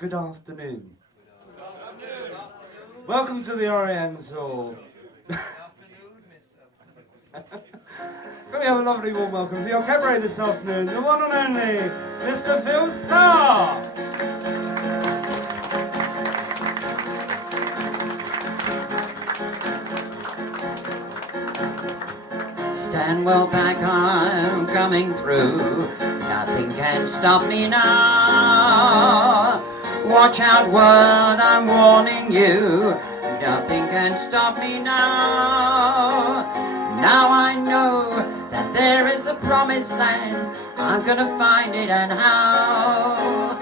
Good afternoon. Welcome to the Oriental. Can we have a lovely warm welcome for your cabaret this afternoon, the one and only Mr. Phil Starr. Stand well back, I'm coming through. Nothing can stop me now. Watch out, world, I'm warning you. Nothing can stop me now. Now I know that there is a promised land. I'm gonna find it, and how.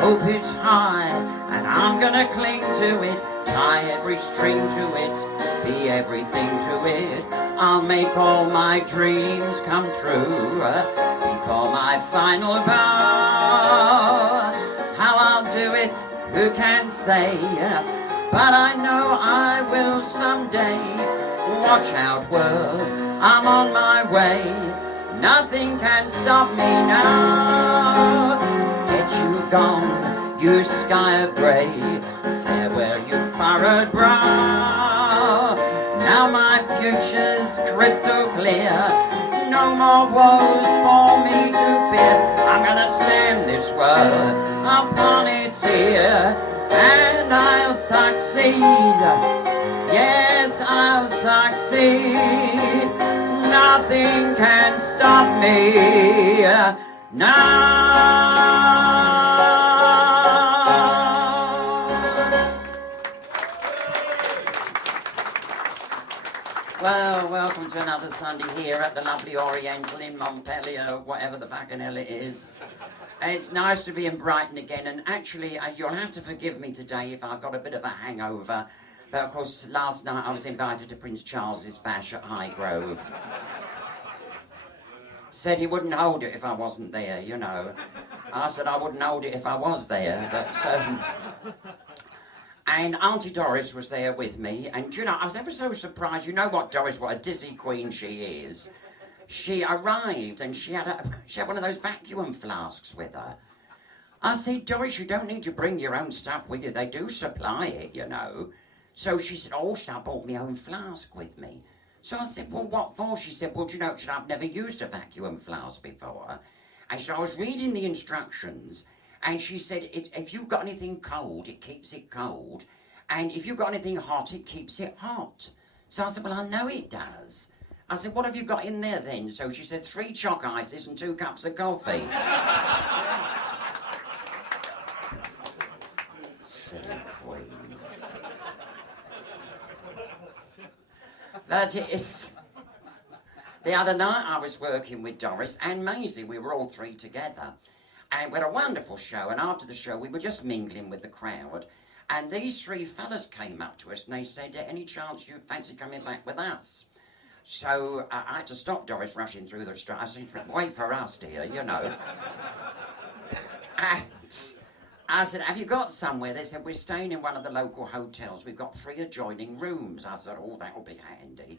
Hope it's high, and I'm gonna cling to it. Tie every string to it, be everything to it. I'll make all my dreams come true before my final bow. How I'll do it, who can say? But I know I will someday. Watch out, world, I'm on my way. Nothing can stop me now. Get you gone, you sky of grey. Farewell, you furrowed brow. Now my future's crystal clear. No more woes for me to fear. I'm gonna slam this world upon its ear, and I'll succeed. Yes, I'll succeed. Nothing can stop me now. Well, welcome to another Sunday here at the lovely Oriental in Montpellier, whatever the fucking hell it is. It's nice to be in Brighton again, and actually, you'll have to forgive me today if I've got a bit of a hangover. But of course, last night I was invited to Prince Charles's bash at Highgrove. Said he wouldn't hold it if I wasn't there, you know. I said I wouldn't hold it if I was there, but and Auntie Doris was there with me, and you know, I was ever so surprised. You know what, Doris, what a dizzy queen she is. She arrived and she had one of those vacuum flasks with her. I said, Doris, you don't need to bring your own stuff with you. They do supply it, you know. So she said, oh, I brought my own flask with me. So I said, well, what for? She said, well, do you know, I've never used a vacuum flask before. And so I was reading the instructions, and she said, if you've got anything cold, it keeps it cold. And if you've got anything hot, it keeps it hot. So I said, well, I know it does. I said, what have you got in there then? So she said, 3 chalk ices and 2 cups of coffee. Silly queen. That is. The other night I was working with Doris and Maisie. We were all 3 together. And we had a wonderful show, and after the show we were just mingling with the crowd, and these 3 fellas came up to us and they said, any chance you fancy coming back with us? So I had to stop Doris rushing through the street. I said, wait for us, dear, you know. And I said, have you got somewhere? They said, we're staying in one of the local hotels. We've got 3 adjoining rooms. I said, oh, that'll be handy.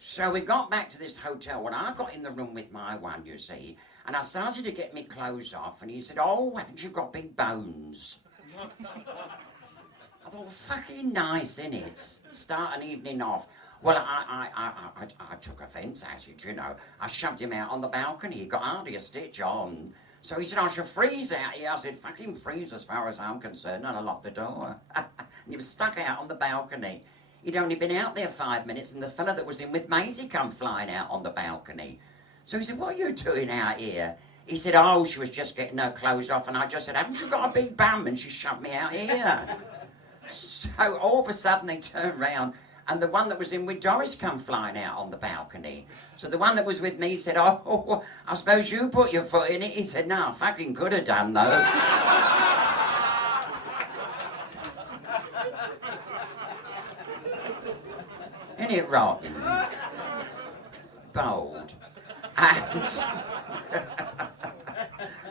So we got back to this hotel. When I got in the room with my one, you see, and I started to get my clothes off, and he said, oh, haven't you got big bones? I thought, fucking nice, innit? Start an evening off. Well, I took offence at it, you know. I shoved him out on the balcony. He got hardly a stitch on. So he said, I should freeze out here. I said, fucking freeze as far as I'm concerned. And I locked the door. And he was stuck out on the balcony. He'd only been out there 5 minutes, and the fella that was in with Maisie come flying out on the balcony. So he said, what are you doing out here? He said, oh, she was just getting her clothes off, and I just said, haven't you got a big bum? And she shoved me out here. So all of a sudden they turned round, and the one that was in with Doris come flying out on the balcony. So the one that was with me said, oh, I suppose you put your foot in it. He said, no, I fucking could have done, though. Isn't it rotten? Bold. And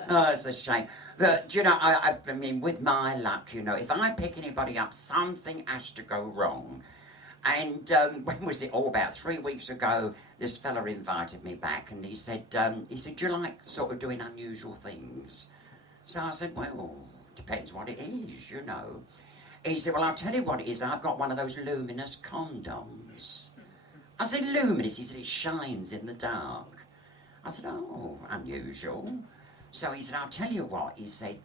oh, it's a shame. But, do you know, I mean, with my luck, you know, if I pick anybody up, something has to go wrong. And when was it? Oh, about 3 weeks ago, this fella invited me back, and he said, do you like sort of doing unusual things? So I said, well, depends what it is, you know. He said, well, I'll tell you what it is. I've got one of those luminous condoms. I said, luminous? He said, it shines in the dark. I said, oh, unusual. So he said, I'll tell you what. He said,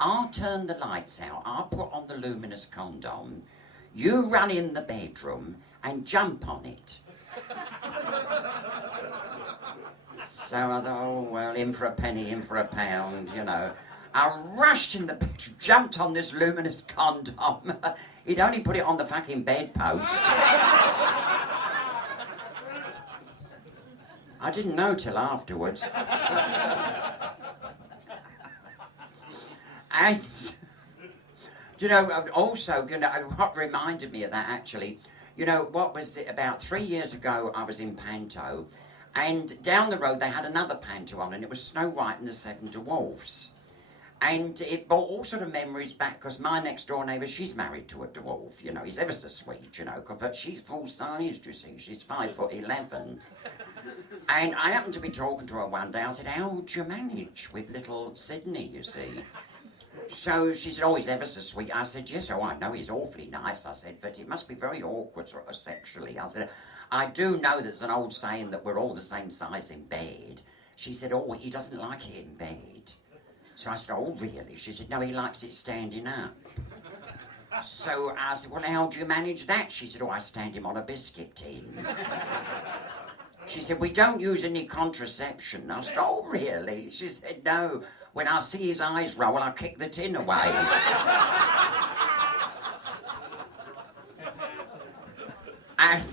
I'll turn the lights out. I'll put on the luminous condom. You run in the bedroom and jump on it. So I thought, oh, well, in for a penny, in for a pound, you know. I rushed in the bedroom, jumped on this luminous condom. He'd only put it on the fucking bedpost. I didn't know till afterwards. And, you know, also, you know, what reminded me of that, actually, you know, what was it, about 3 years ago, I was in Panto, and down the road they had another Panto on, and it was Snow White and the Seven Dwarfs. And it brought all sort of memories back, because my next door neighbour, she's married to a dwarf, you know, he's ever so sweet, you know, but she's full-sized, you see, she's 5'11". And I happened to be talking to her one day. I said, how do you manage with little Sydney, you see? So she said, oh, he's ever so sweet. I said, yes, oh, I know, he's awfully nice. I said, but it must be very awkward sort of sexually. I said, I do know there's an old saying that we're all the same size in bed. She said, oh, he doesn't like it in bed. So I said, oh, really? She said, no, he likes it standing up. So I said, well, how do you manage that? She said, oh, I stand him on a biscuit tin. She said, we don't use any contraception. I said, oh, really? She said, no. When I see his eyes roll, I'll kick the tin away. And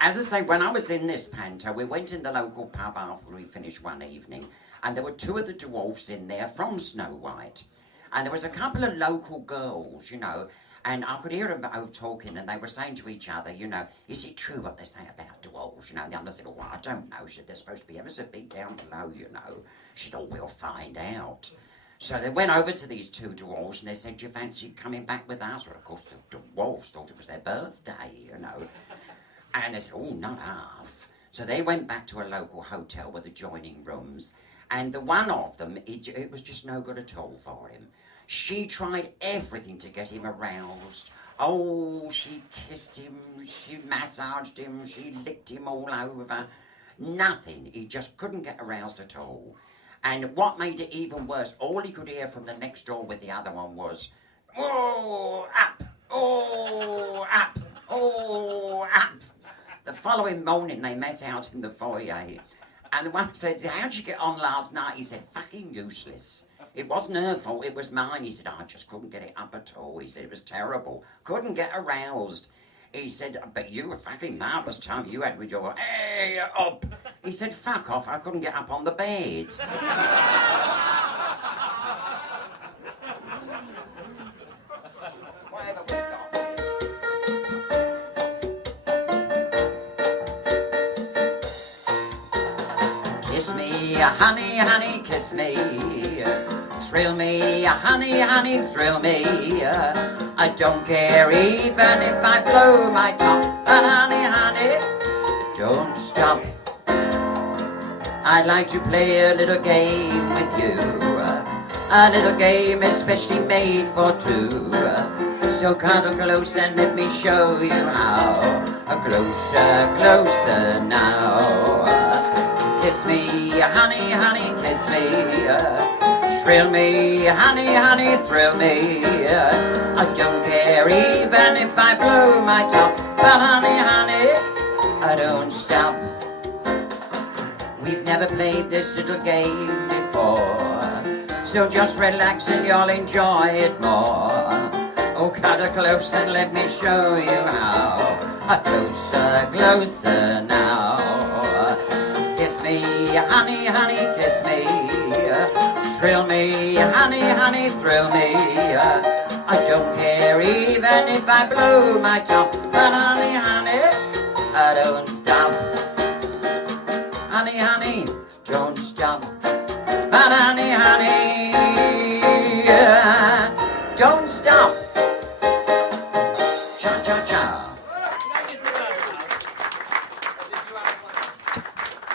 as I say, when I was in this Panto, we went in the local pub after we finished one evening, and there were two of the dwarfs in there from Snow White. And there was a couple of local girls, you know, and I could hear them both talking, and they were saying to each other, you know, is it true what they say about dwarves? You know, and the other said, oh, I don't know. She said, they're supposed to be ever so big down below, you know. She said, oh, we'll find out. So they went over to these two dwarves, and they said, do you fancy coming back with us? Well, of course, the dwarves thought it was their birthday, you know. And they said, oh, not half. So they went back to a local hotel with adjoining rooms, and the one of them, it was just no good at all for him. She tried everything to get him aroused. Oh, she kissed him, she massaged him, she licked him all over. Nothing. He just couldn't get aroused at all. And what made it even worse, all he could hear from the next door with the other one was, oh, up, oh, up, oh, up. The following morning they met out in the foyer, and the one said, how'd you get on last night? He said, fucking useless. It wasn't her fault, it was mine. He said, I just couldn't get it up at all. He said, it was terrible. Couldn't get aroused. He said, but you were fucking marvellous time you had with your, hey, up. He said, fuck off, I couldn't get up on the bed. Whatever we've got. Kiss me, honey, honey, kiss me. Thrill me, honey, honey, thrill me. I don't care even if I blow my top. But honey, honey, don't stop. I'd like to play a little game with you. A little game especially made for two. So cuddle close and let me show you how. Closer, closer now. Kiss me, honey, honey, kiss me. Thrill me, honey, honey, thrill me. I don't care even if I blow my top. But honey, honey, I don't stop. We've never played this little game before, so just relax and you'll enjoy it more. Oh, cuddle close and let me show you how. Closer, closer now. Kiss me, honey, honey, kiss me. Thrill me, honey, honey, thrill me. I don't care even if I blow my top. But honey, honey, I don't stop. Honey, honey, don't stop. But honey, honey, don't stop. Cha, cha, cha.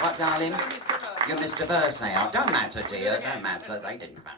What, darling? You missed a verse out. Don't matter, dear, don't matter. They didn't matter.